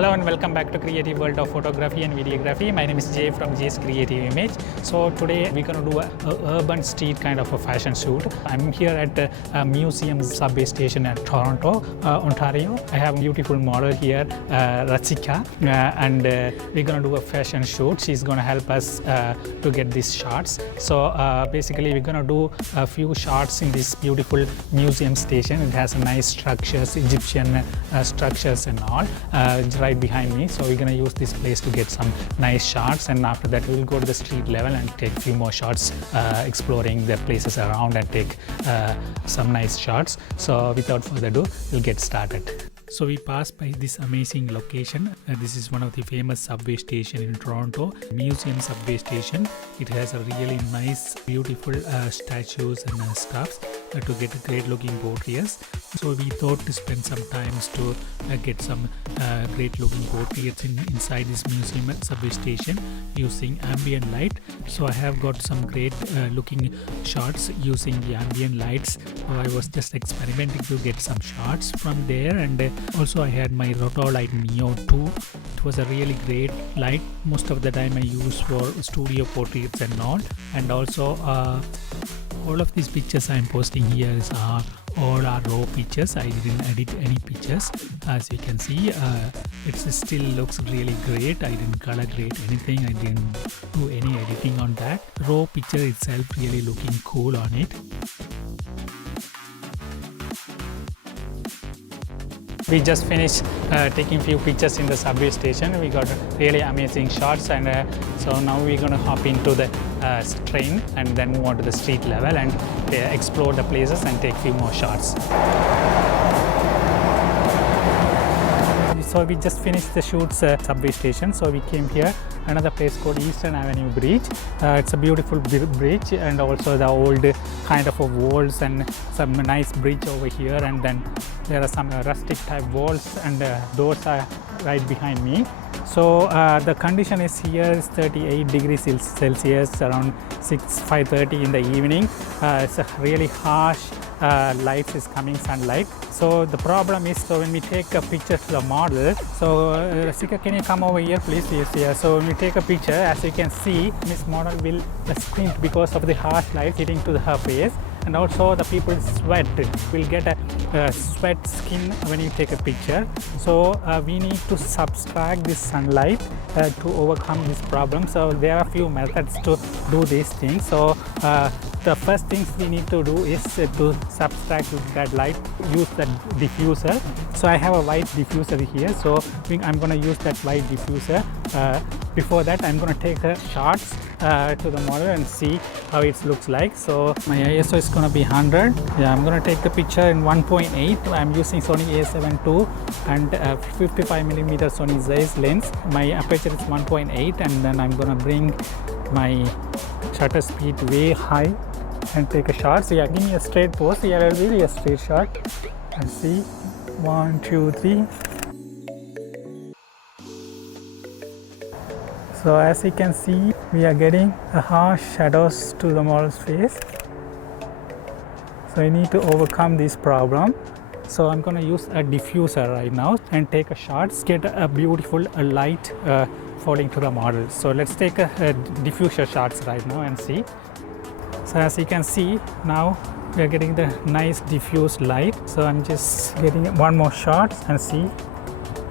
Hello and welcome back to Creative World of Photography and Videography. My name is Jay from Jay's Creative Image. So today we're going to do a urban street kind of a fashion shoot. I'm here at a museum subway station at Toronto, Ontario. I have a beautiful model here, Rachika, and we're going to do a fashion shoot. She's going to help us to get these shots. So basically we're going to do a few shots in this beautiful museum station. It has nice structures, Egyptian structures and all. Right behind me, so we're going to use this place to get some nice shots, and after that we'll go to the street level and take a few more shots exploring the places around and take some nice shots. So without further ado, we'll get started. So we passed by this amazing location. This is one of the famous subway station in Toronto, museum subway station. It has a really nice, beautiful statues and stuff to get a great looking portraits. So we thought to spend some time to get some great looking portraits inside this museum subway station using ambient light. So I have got some great looking shots using the ambient lights. I was just experimenting to get some shots from there, and also I had my Rotolight Neo 2. It was a really great light. Most of the time I use for studio portraits and all, and also all of these pictures I'm posting here all are raw pictures. I didn't edit any pictures. As you can see, it still looks really great. I didn't color grade anything. I didn't do any editing on that. Raw picture itself really looking cool on it. We just finished taking few pictures in the subway station. We got really amazing shots, and so now we're going to hop into the train and then move on to the street level and explore the places and take few more shots. So we just finished the shoots subway station. So we came here, another place called Eastern Avenue Bridge. It's a beautiful bridge, and also the old kind of walls and some nice bridge over here, and then there are some rustic type walls, and doors are right behind me. So the condition is here is 38 degrees Celsius, around 5:30 in the evening. It's a really harsh light is coming, sunlight. So the problem is, so when we take a picture to the model, so Rasika, can you come over here please? Yes, yeah. So when we take a picture, as you can see, this model will squint because of the harsh light hitting to her face, and also the people sweat will get a sweat skin when you take a picture. So we need to subtract this sunlight to overcome this problem. So there are a few methods to do these things. So the first things we need to do is to subtract that light, use the diffuser. So I have a white diffuser here, so I'm going to use that white diffuser. Before that, I'm going to take a shots to the model and see how it looks like. So my ISO is going to be 100. Yeah, I'm going to take the picture in 1.8. I'm using Sony a7 II and 55mm Sony Zeiss lens. My aperture is 1.8, and then I'm going to bring my shutter speed way high and take a shot. So yeah, give me a straight pose. Yeah, I'll really a straight shot. And see, 1, 2, 3. So as you can see, we are getting a harsh shadows to the model's face. So you need to overcome this problem. So I'm going to use a diffuser right now and take a shot, get a beautiful light falling to the model. So let's take a diffuser shots right now and see. So as you can see, now we are getting the nice diffused light. So I'm just getting one more shot and see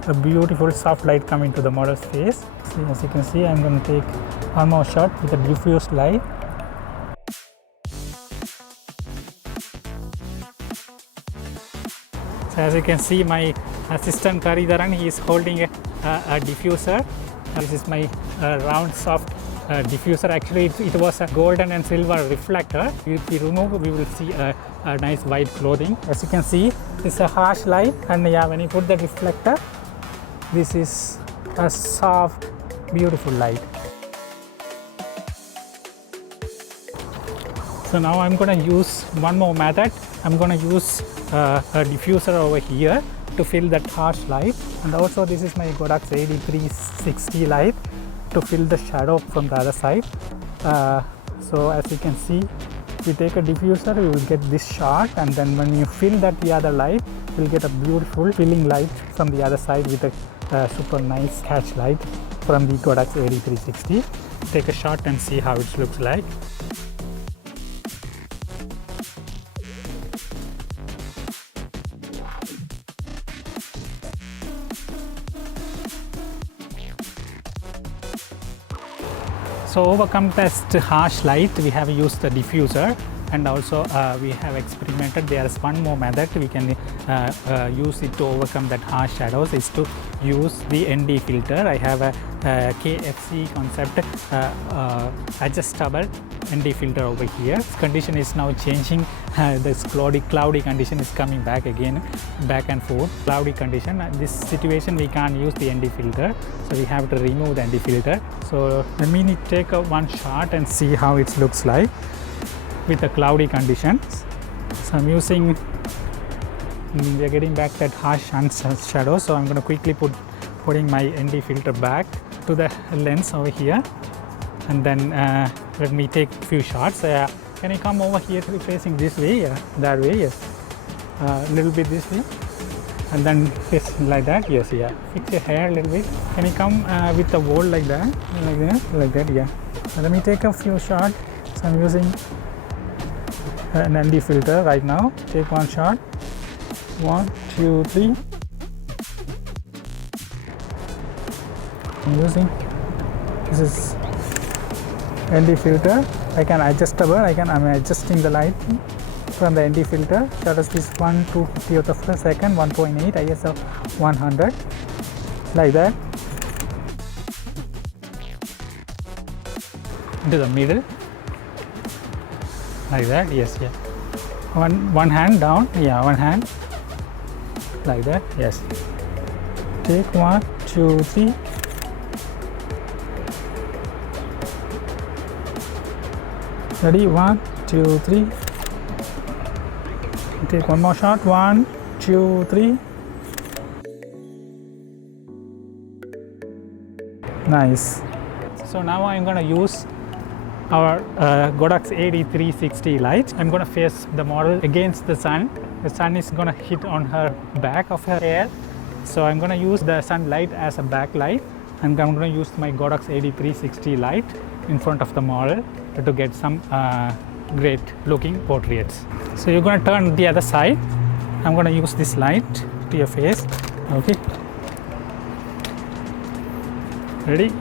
a beautiful soft light coming to the model's face. See, as you can see, I'm going to take one more shot with a diffused light. So as you can see, my assistant Karidharan, he is holding a diffuser. This is my round soft diffuser. Actually it was a golden and silver reflector. If we remove, we will see a nice white clothing. As you can see, it's a harsh light, and yeah, when you put the reflector, this is a soft, beautiful light. So now I'm going to use one more method. I'm going to use a diffuser over here to fill that harsh light, and also this is my Godox 8360 light to fill the shadow from the other side. So as you can see, if you take a diffuser, you will get this shot, and then when you fill that the other light, we'll get a beautiful filling light from the other side with a super nice catch light from the Godox AD360. Take a shot and see how it looks like. So overcome test harsh light, we have used the diffuser, and also we have experimented. There is one more method we can use it to overcome that harsh shadows, is to use the ND filter. I have a KFC concept adjustable ND filter over here. This condition is now changing. This cloudy condition is coming back again, back and forth. Cloudy condition. This situation we can't use the ND filter, so we have to remove the ND filter. So let me take one shot and see how it looks like with the cloudy conditions. So I'm using, we are getting back that harsh shadow. So I'm going to quickly putting my ND filter back to the lens over here, and then let me take a few shots. Can you come over here to be facing this way? That way, yes. A little bit this way, and then this like that. Yes, yeah. Fix your hair a little bit. Can you come with the wall like that, like that? Yeah. So let me take a few shots. So I'm using an ND filter right now. Take one shot. 1, 2, 3. I'm using, this is ND filter. I'm adjusting the light from the ND filter. Shutter speed is 1/250th of a second, 1.8, ISO 100, like that. Into the middle, like that. Yes, yeah. One hand down. Yeah, one hand, like that. Yes. Take 1, 2, 3. Ready? 1, 2, 3. Take one more shot. 1, 2, 3. Nice. So now I'm going to use our Godox AD360 light. I'm going to face the model against the sun. The sun is going to hit on her back of her hair. So I'm going to use the sunlight as a backlight, and I'm going to use my Godox AD360 light in front of the model to get some great looking portraits. So you're going to turn the other side. I'm going to use this light to your face. Okay. Ready?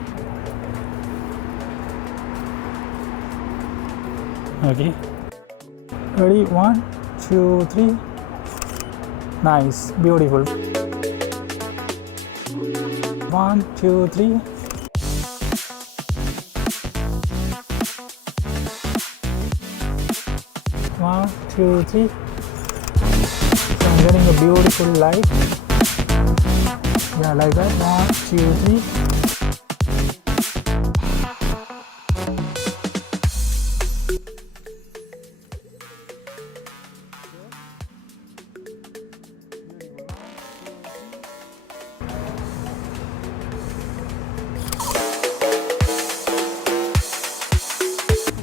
Okay. Ready? 1, 2, 3. Nice. Beautiful. 1, 2, 3. One, 2, 3. So I'm getting a beautiful light. Yeah, like that. 1, 2, 3.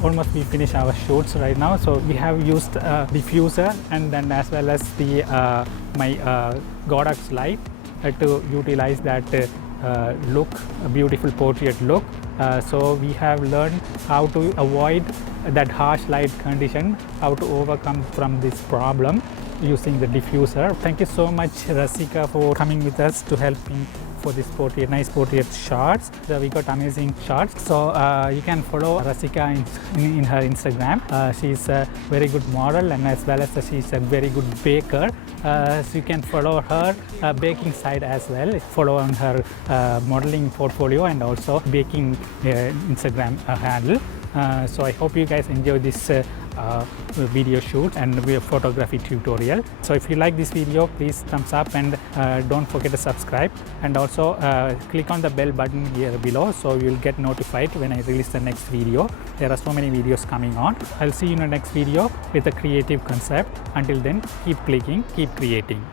Almost we finish our shoots right now. So we have used diffuser, and then as well as the my Godox light to utilize that look, a beautiful portrait look. So we have learned how to avoid that harsh light condition, how to overcome from this problem using the diffuser. Thank you so much, Rasika, for coming with us to help me for this portrait, nice portrait shots. So we got amazing shots. So you can follow Rasika in her Instagram. She's a very good model, and as well as she's a very good baker. So you can follow her baking side as well. Follow on her modeling portfolio and also baking Instagram handle. So I hope you guys enjoy this video shoot and photography tutorial. So if you like this video, please thumbs up, and don't forget to subscribe, and also click on the bell button here below, so you'll get notified when I release the next video. There are so many videos coming on. I'll see you in the next video with a creative concept. Until then, keep clicking, keep creating.